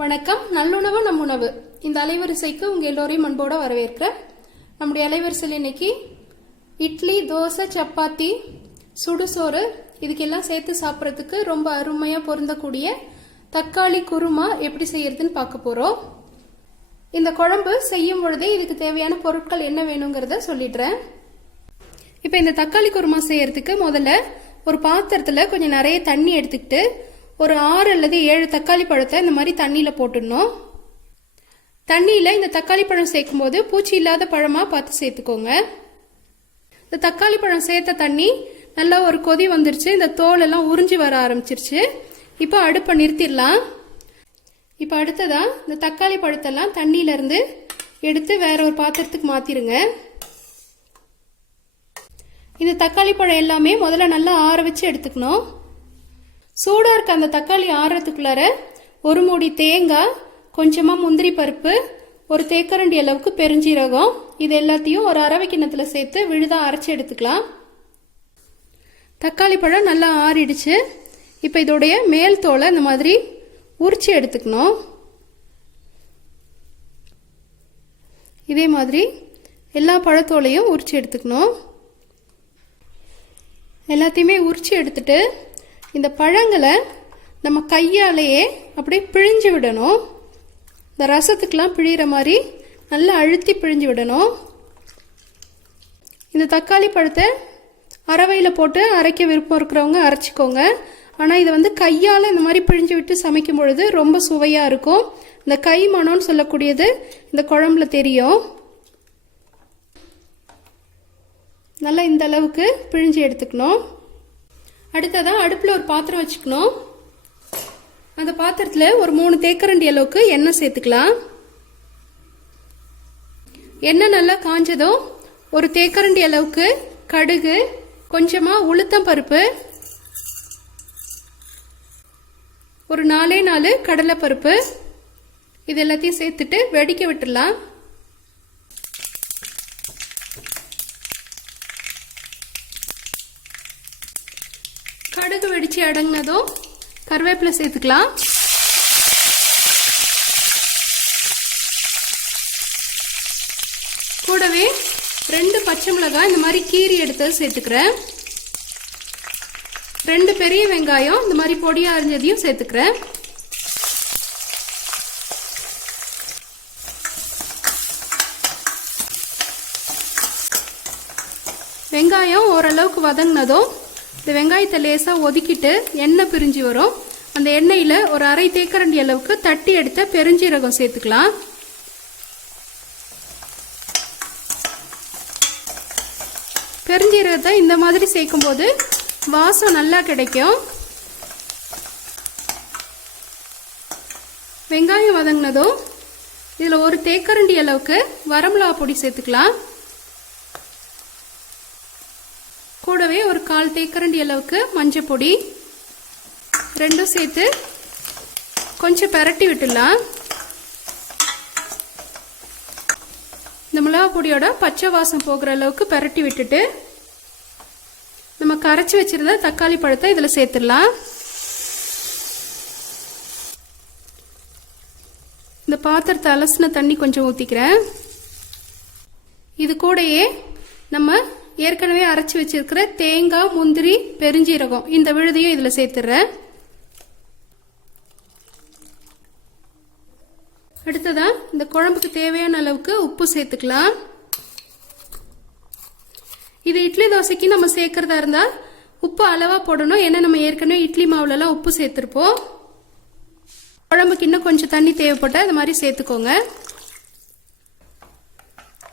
வணக்கம். நல்லுணவு நம் உணவு இந்த அலைவரிசைக்கு உங்க எல்லோரையும் அன்போட வரவேற்கிறேன். நம்முடைய அலைவரிசையில் இன்னைக்கு இட்லி, தோசை, சப்பாத்தி, சுடுசோறு இதுக்கெல்லாம் சேர்த்து சாப்பிட்றதுக்கு ரொம்ப அருமையா பொருந்தக்கூடிய தக்காளி குருமா எப்படி செய்யறதுன்னு பார்க்க போறோம். இந்த குழம்பு செய்யும் பொழுதே இதுக்கு தேவையான பொருட்கள் என்ன வேணுங்கிறத சொல்லிடுறேன். இப்ப இந்த தக்காளி குருமா செய்யறதுக்கு முதல்ல ஒரு பாத்திரத்துல கொஞ்சம் நிறைய தண்ணி எடுத்துக்கிட்டு ஒரு 6 அல்லது 7 தக்காளி பழத்தை இந்த மாதிரி தண்ணியில போட்டுடணும். தண்ணியில இந்த தக்காளி பழம் சேர்க்கும் போது பூச்சி இல்லாத பழமா பார்த்து சேர்த்துக்கோங்க. இந்த தக்காளி பழம் சேர்த்த தண்ணி நல்லா ஒரு கொதி வந்துருச்சு. இந்த தோல் எல்லாம் உறிஞ்சி வர ஆரம்பிச்சிருச்சு. இப்போ அடுப்பை நிறுத்திடலாம். இப்போ அடுத்ததா இந்த தக்காளி பழத்தெல்லாம் தண்ணியில இருந்து எடுத்து வேற ஒரு பாத்திரத்துக்கு மாத்திருங்க. இந்த தக்காளி பழம் எல்லாமே முதல்ல நல்லா ஆற வச்சு எடுத்துக்கணும். சூடா இருக்க அந்த தக்காளி ஆறதுக்குள்ளார ஒரு மூடி தேங்காய், கொஞ்சமா முந்திரி பருப்பு, ஒரு தேக்கரண்டி அளவுக்கு பெருஞ்சீரகம், இது எல்லாத்தையும் ஒரு அரவை கிண்ணத்துல சேர்த்து விழுதா அரைச்சி எடுத்துக்கலாம். தக்காளி பழம் நல்லா ஆறிடுச்சு. இப்ப இதோடைய மேல் தோலை இந்த மாதிரி உரிச்சு எடுத்துக்கணும். இதே மாதிரி எல்லா பழத்தோலையும் உரிச்சு எடுத்துக்கணும். எல்லாத்தையுமே உரிச்சு எடுத்துட்டு இந்த பழங்களை நம்ம கையாலேயே அப்படியே பிழிஞ்சு விடணும். இந்த ரசத்துக்கெல்லாம் பிழிகிற மாதிரி நல்லா அழுத்தி பிழிஞ்சு விடணும். இந்த தக்காளி பழத்தை அரவையில் போட்டு அரைக்க விருப்பம் இருக்கிறவங்க அரைச்சிக்கோங்க. ஆனால் இதை கையால் இந்த மாதிரி பிழிஞ்சு விட்டு சமைக்கும் பொழுது ரொம்ப சுவையாக இருக்கும். இந்த கை மணம்னு சொல்லக்கூடியது இந்த குழம்புல தெரியும். நல்லா இந்த அளவுக்கு பிழிஞ்சு எடுத்துக்கணும். அடுத்ததான் அடுப்பில் ஒரு பாத்திரம் வச்சுக்கணும். அந்த பாத்திரத்தில் ஒரு 3 தேக்கரண்டி அளவுக்கு எண்ணெய் சேர்த்துக்கலாம். எண்ணெய் நல்லா காஞ்சதும் ஒரு தேக்கரண்டி அளவுக்கு கடுகு, கொஞ்சமா உளுத்தம் பருப்பு, ஒரு 4 கடலை பருப்பு, இது எல்லாத்தையும் சேர்த்துட்டு வெடிக்க விட்டுடலாம். கடுகு வெடிச்சு அடங்கினதும் கருவேப்பிலை சேர்த்துக்கலாம். கூடவே 2 பச்சை மிளகாய் இந்த மாதிரி கீரி எடுத்து சேர்த்துக்கிறேன். 2 பெரிய வெங்காயம் இந்த மாதிரி பொடியா அரிஞ்சதையும் சேர்த்துக்கிறேன். வெங்காயம் ஓரளவுக்கு வதங்கினதும் இந்த வெங்காயத்தை லேசா ஒதுக்கிட்டு எண்ணெய் பிரிஞ்சு வரும். அந்த எண்ணெயில ஒரு அரை தேக்கரண்டி அளவுக்கு தட்டி எடுத்த பெருஞ்சீரகம் சேர்த்துக்கலாம். பெருஞ்சீரகத்தை இந்த மாதிரி சேர்க்கும் போது வாசம் நல்லா கிடைக்கும். வெங்காயம் வதங்கினதும் இதுல ஒரு தேக்கரண்டி அளவுக்கு வரமிளகா பொடி சேர்த்துக்கலாம். கூடவே ஒரு 1/4 தேக்கரண்டி அளவுக்கு மஞ்சள் பொடி, ரெண்டும் சேர்த்து கொஞ்சம் பரட்டி விட்டுடலாம். இந்த மிளகா பொடியோட பச்சை வாசம் போகிற அளவுக்கு பரட்டி விட்டுட்டு நம்ம கரைச்சி வச்சிருந்த தக்காளி பழத்தை இதுல சேர்த்துடலாம். இந்த பாத்திரத்தை அலசின தண்ணி கொஞ்சம் ஊத்திக்கிறேன். இது கூடயே நம்ம ஏற்கனவே அரைச்சி வச்சிருக்கிற தேங்காய், முந்திரி, பெருஞ்சீரகம் இந்த விழுதையும் இதுல சேர்த்துறேன். அடுத்ததா இந்த குழம்புக்கு தேவையான அளவுக்கு உப்பு சேர்த்துக்கலாம். இது இட்லி தோசைக்கு நம்ம சேர்க்கறதா இருந்தா உப்பு அளவா போடணும். ஏன்னா நம்ம ஏற்கனவே இட்லி மாவுல எல்லாம் உப்பு சேர்த்திருப்போம். குழம்புக்கு இன்னும் கொஞ்சம் தண்ணி தேவைப்பட்டா இந்த மாதிரி சேர்த்துக்கோங்க.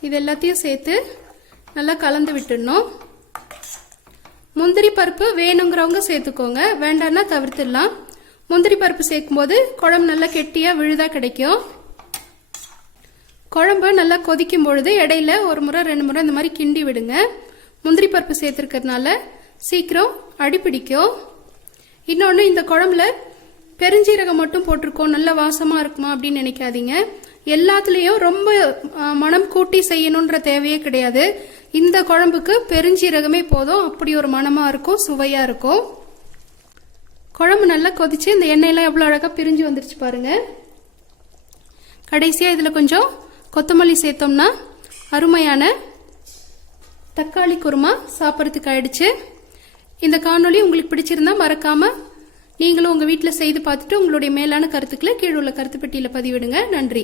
இது எல்லாத்தையும் சேர்த்து நல்லா கலந்து விட்டுடணும். முந்திரி பருப்பு வேணுங்கிறவங்க சேர்த்துக்கோங்க, வேண்டாம்னா தவிர்த்துடலாம். முந்திரி பருப்பு சேர்க்கும் போது குழம்பு நல்லா கெட்டியா விழுதா கிடைக்கும். குழம்பு நல்லா கொதிக்கும் பொழுது இடையில 1 முறை 2 முறை இந்த மாதிரி கிண்டி விடுங்க. முந்திரி பருப்பு சேர்த்துருக்கிறதுனால சீக்கிரம் அடிப்பிடிக்கும். இன்னொன்று, இந்த குழம்புல பெருஞ்சீரகம் மட்டும் போட்டிருக்கோம் நல்ல வாசமா இருக்குமா அப்படின்னு நினைக்காதீங்க. எல்லாத்துலயும் ரொம்ப மனம் கூட்டி செய்யணும்ன்ற தேவையே கிடையாது. இந்த குழம்புக்கு பெருஞ்சீரகமே போதும். அப்படி ஒரு மனமா இருக்கும், சுவையா இருக்கும். குழம்பு நல்லா கொதிச்சு இந்த எண்ணெயெல்லாம் எவ்வளவு அழகா பிரிஞ்சு வந்துருச்சு பாருங்க. கடைசியாக இதில் கொஞ்சம் கொத்தமல்லி சேர்த்தோம்னா அருமையான தக்காளி குருமா சாப்பிட்றதுக்கு ஆயிடுச்சு. இந்த காணொளி உங்களுக்கு பிடிச்சிருந்தா மறக்காம நீங்களும் உங்கள் வீட்டில் செய்து பார்த்துட்டு உங்களுடைய மேலான கருத்துக்களை கீழே உள்ள கருத்து பெட்டியில் பதிவிடுங்க. நன்றி.